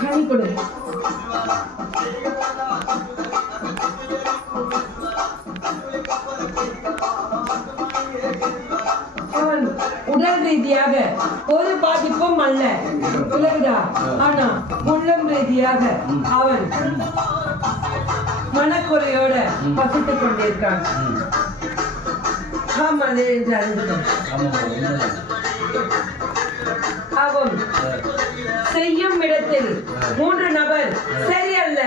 கை கொடு. உடல் ரீதியாக ஒரு பாதிப்பும் அல்ல. விலகுதா ஆனா உள்ளம் ரீதியாக அவன் மனக்குறையோட பசித்துக் கொண்டிருக்கான். ஆமா என்று அறிந்தது செய்வோம். செய்யும் இடத்தில் மூன்று நபர். சரியல்ல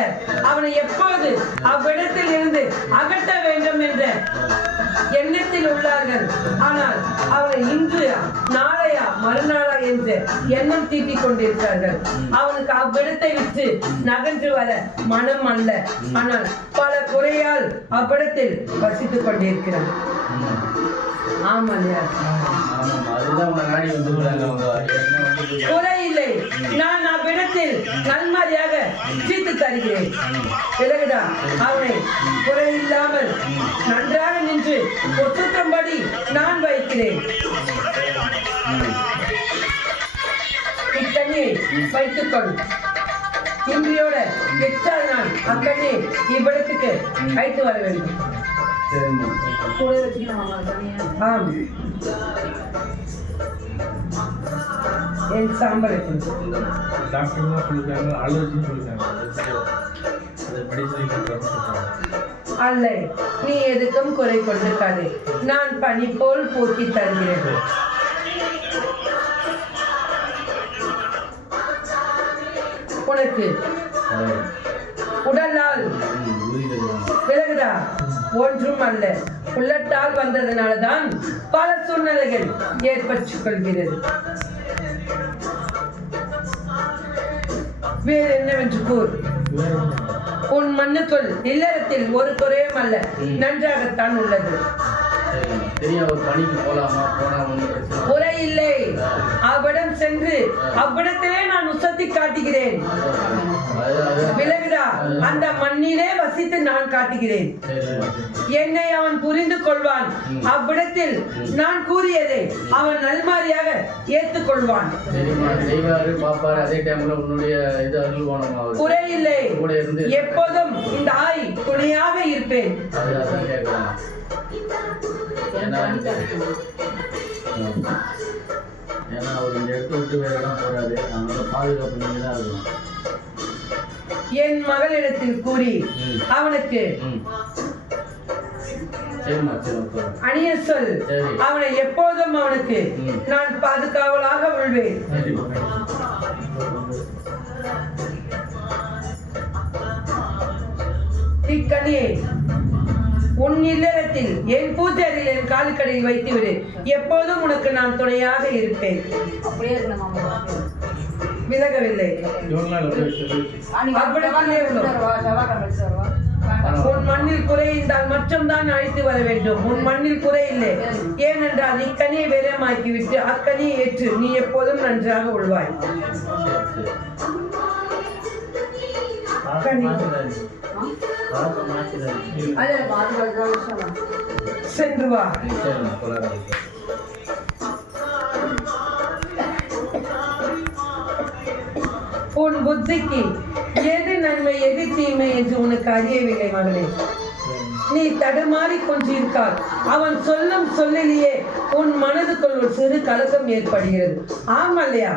அவனை எப்போது அவ்விடத்தில் உள்ளார்கள் ஆனால் அவனை இன்று நாளையா மறுநாளா என்று எண்ணம் தீட்டிக் கொண்டிருக்கிறார்கள். அவனுக்கு அவ்விடத்தை விட்டு நகன்று வர மனம் அல்ல. ஆனால் பல குறையால் அவ்விடத்தில் வசித்துக் கொண்டிருக்கிறான் குறை இல்லை நான் அவ்விடத்தில் நன்மதியாக ஜீத்து தருகிறேன். அவனை குறை இல்லாமல் நன்றாக நின்று நான் வைக்கிறேன் வைத்துக்கொள். இன்றையோட எட்டாவது நாள் அக்கண்ணியை இவ்விடத்துக்கு அழைத்து வர வேண்டும். ஆம். என் சொல்லிருக்காங்க அதை அல்ல. நீ எதுக்கும் குறை கொண்டிருக்காதே நான் பணி போல் போக்கி தருகிறேன். உனக்கு உடலால் விலகுதா? ஒன்றும் அல்ல. உள்ளத்தால் வந்ததனால்தான் பல சூழ்நிலைகள் ஏற்பட்டுக் கொள்கிறது வேறு என்னவென்று கூறு? உன் மண்ணுக்குள் இல்லறத்தில் ஒரு குறையும் அல்ல. நன்றாகத்தான் உள்ளது. இல்லை. அவ்விடம் சென்று அவ்விடத்திலே நான் உசத்தி காட்டுகிறேன். விலகுதா அந்த மண்ணிலே வசித்து நான் காட்டுகிறேன். என்னை அவன் புரிந்து கொள்வான். அவ்விடத்தில் நான் கூறியதை அவன் நல்மாரியாக ஏற்றுக்கொள்வான். குறை இல்லை எப்போதும் இந்த ஆய் துணையாக இருப்பேன். ஏன்னா அவர் இந்த இடத்த விட்டு வேற இடம் போறாரு அதனால பாதுகாப்பு நீங்க தான் இருக்கணும் என் மகளிடத்தில் கூறி. அவனுக்கு. அணிய சொல். அவனை எப்போதும் அவனுக்கு. நான் பாதுகாவலாக உள்வேன் சரிம்மா இக்கனியை உன் இல்லறத்தில் என் பூஜையில் என் காலுக்கடையில் வைத்துவிடு. எப்போதும் உனக்கு நான் துணையாக இருப்பேன். விலகவில்லை? உன் மண்ணில் குறை இருந்தால் மட்டும்தான் அழைத்து வர வேண்டும். உன் மண்ணில் குறை இல்லை. ஏனென்றால் இக்கனியை வேறமாக்கி விட்டு அக்கனியை ஏற்று நீ எப்போதும் நன்றாக உள்வாய். சென்று வா உன் புத்திக்கு எது நன்மை எது தீமை என்று உனக்கு அறியவில்லை மகளே. நீ தடுமாறி கொண்டிருக்கார் அவன் சொல்லும் சொல்லிலேயே உன் மனதுக்குள் ஒரு சிறு கலக்கம் ஏற்படுகிறது. ஆமல்லையா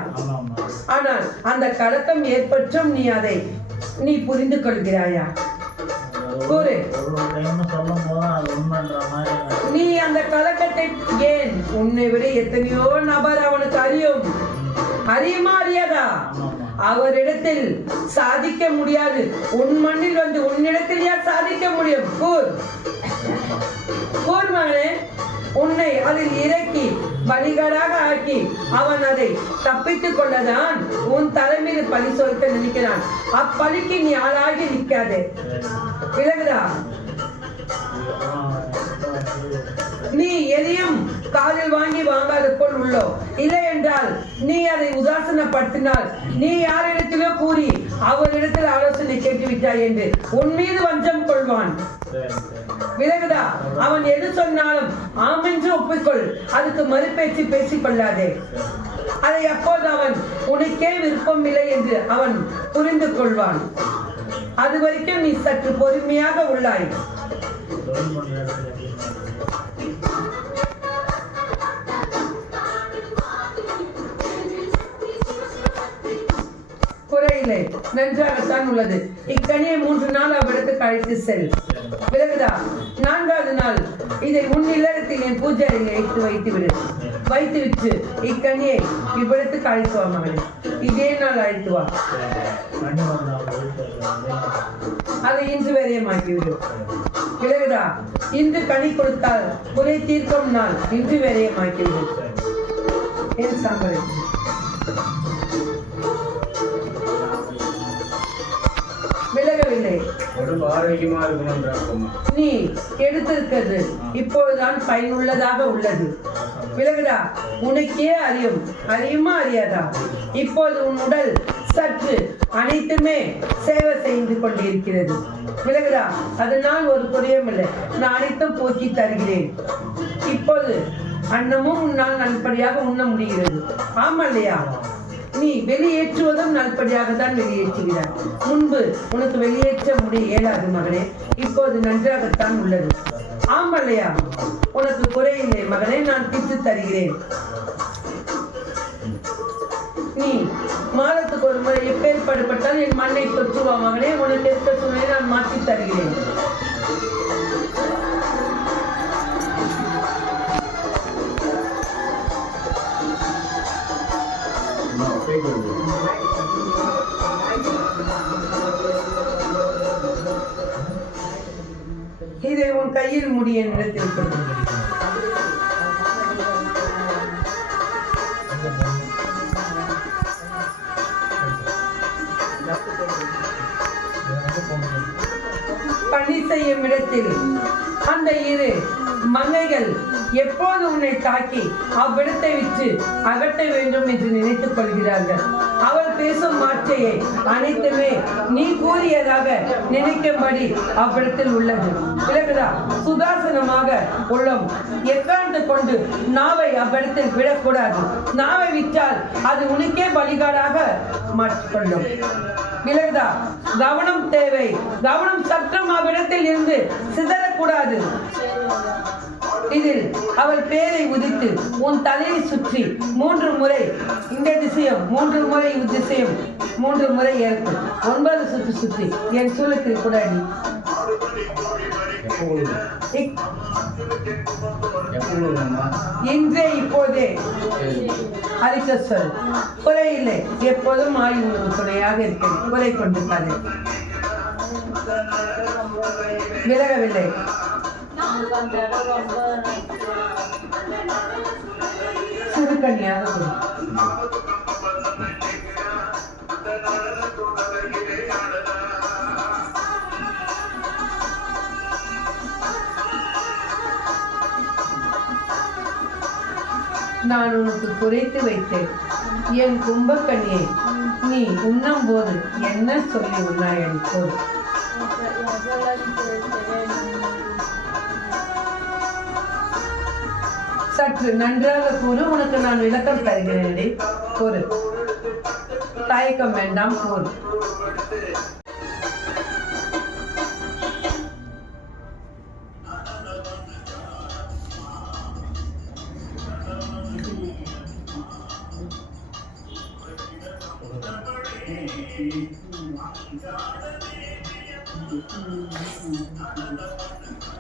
ஆனால் அந்த கலக்கம் ஏற்பற்றும் நீ அதை நீ புரிந்து கொள்கிறாயா கூறு. நீ அந்த கலக்கத்தை ஏன் உன்னை விட எத்தனையோ நபர் அவனுக்கு அறியும்? அறியுமா அறியாதா? அவரிடத்தில் சாதிக்க முடியாது. உன் மண்ணில் வந்து உன்னிடத்தில் யார் சாதிக்க முடியும்? கூர் கூர் மகளே உன்னை அதில் இறக்கி பலிகளாக ஆக்கி அவன் அதை தப்பித்துக் கொள்ளதான் உன் தலைமையில் பழி சொலுத்த நினைக்கிறான். அப்பழிக்கு நீ ஆளாகி நிற்காதே. விலகுதா நீ எதையும் காதில் வாங்கி வாங்காத போல் உள்ளோ. இல்லை என்றால் நீ அதை உதாசனப்படுத்தினால் நீ யாரிடத்திலோ கூறி அவரிடத்தில் ஆலோசனை கேட்டு விட்டாய் என்று உன் மீது வஞ்சம் கொள்வான். விலகுதா அவன் எது சொன்னாலும் ஆமென்று ஒப்புக்கொள். அதுக்கு மறுபேச்சு பேசிக் கொள்ளாதே. அதை அப்போது அவன் உனக்கே விருப்பம் இல்லை என்று அவன் புரிந்து கொள்வான். அது வரைக்கும் நீ சற்று பொறுமையாக உள்ளாய். நன்றாகத்தான் உள்ளது. இக்கனியை மூன்று நாள் அவ்விடத்துக்கு அழைத்து செல். விலகுதா? நான்காவது நாள். இதை உன் இல்லறத்தில் என் பூஜை அறையில் வைத்து வைத்து விடு. வைத்து விட்டு இக்கனியை இவ்விடத்துக்கு அழைத்து வா மகளே. இதே நாள் அழைத்து வா. அதை இன்று வேறையமாக்கி விடு விலகுதா? இன்று கனி கொடுத்தால் குறை தீர்க்கும் நாள் இன்று வேறையமாக்கி விடு என் சாம்பலை. உடம்பு ஆரோக்கியமா இருக்கணும்ன்றாங்கம்மா நீ கெடுத்திருக்கிறது இப்போதுதான் பயனுள்ளதாக உள்ளது. விலகுடா உனக்கே அறியும். அறியுமா அறியாதா? இப்போது உன் உடல் சற்று அனைத்துமே சேவை செய்து கொண்டிருக்கிறது. விலகுடா அதனால் ஒரு குறையும் இல்லை. நான் அனைத்தும் போக்கி தருகிறேன். இப்போது அன்னமும் உன்னால் நன்படியாக உண்ண முடிகிறது. ஆமா இல்லையா நீ வெளியேற்றுவதும் நல்படியாக தான் வெளியேற்றுகிறார் முன்பு உனக்கு வெளியேற்ற முடிய இயலாது மகனே. இப்போது நன்றாகத்தான் உள்ளது. ஆமல்லையா உனக்கு குறையில்லை மகனே நான் திட்டு தருகிறேன். நீ மாதத்துக்கு ஒரு முறை எப்பேற்படுப்பட்டால் என் மண்ணை தொற்றுவா மகனே. உனக்கு இருக்க சூழ்நிலை நான் மாற்றி தருகிறேன். கையில் முடிய நிலத்தில் பணி செய்யும் இடத்தில் அந்த இரு மங்கைகள் எப்போது உன்னை தாக்கி அவ்விடத்தை விட்டு அகற்ற வேண்டும் என்று நினைத்துக் கொள்கிறார்கள்? பேசும் வார்த்தையை அனைத்துமே நீ கூறியதாக நினைக்கும்படி அவ்விடத்தில் உள்ளது. விளக்குதா சுதாசனமாக உள்ளம். எக்காந்து கொண்டு நாவை அவ்விடத்தில் விடக்கூடாது? நாவை விட்டால் அது உனக்கே பலிகாடாக மாற்றிக்கொள்ளும். விலகுதா கவனம் தேவை. கவனம் சற்றும் அவ்விடத்தில் இருந்து சிதறக்கூடாது. இதில் அவள் பேரை உதித்து உன் தலையை சுற்றி மூன்று முறை இந்த திசையும் மூன்று முறை இந்த திசையும் மூன்று முறை ஏற்கும் ஒன்பது சுற்றி சுற்றி என் சூழத்தில் கூட நீ எப்போ விழுது எப்போ இன்றே இப்போதே. அழிக்க சொல். குறையில்லை எப்போதும் ஆய் துணையாக இருக்கிறது குறை கொண்டிருக்காது. விலகவில்லை. சிறுகன்னியாக நான் உனக்கு குறைத்து வைத்தேன். என் கும்பக்கண்ணியை நீ உண்ணும் போது என்ன சொல்லி உள்ளாய் போது சற்று நன்றாக கூறு உனக்கு நான் விளக்கம் தருகிறேன் கூறு. தயக்கம் வேண்டாம் கூறு. Thank you.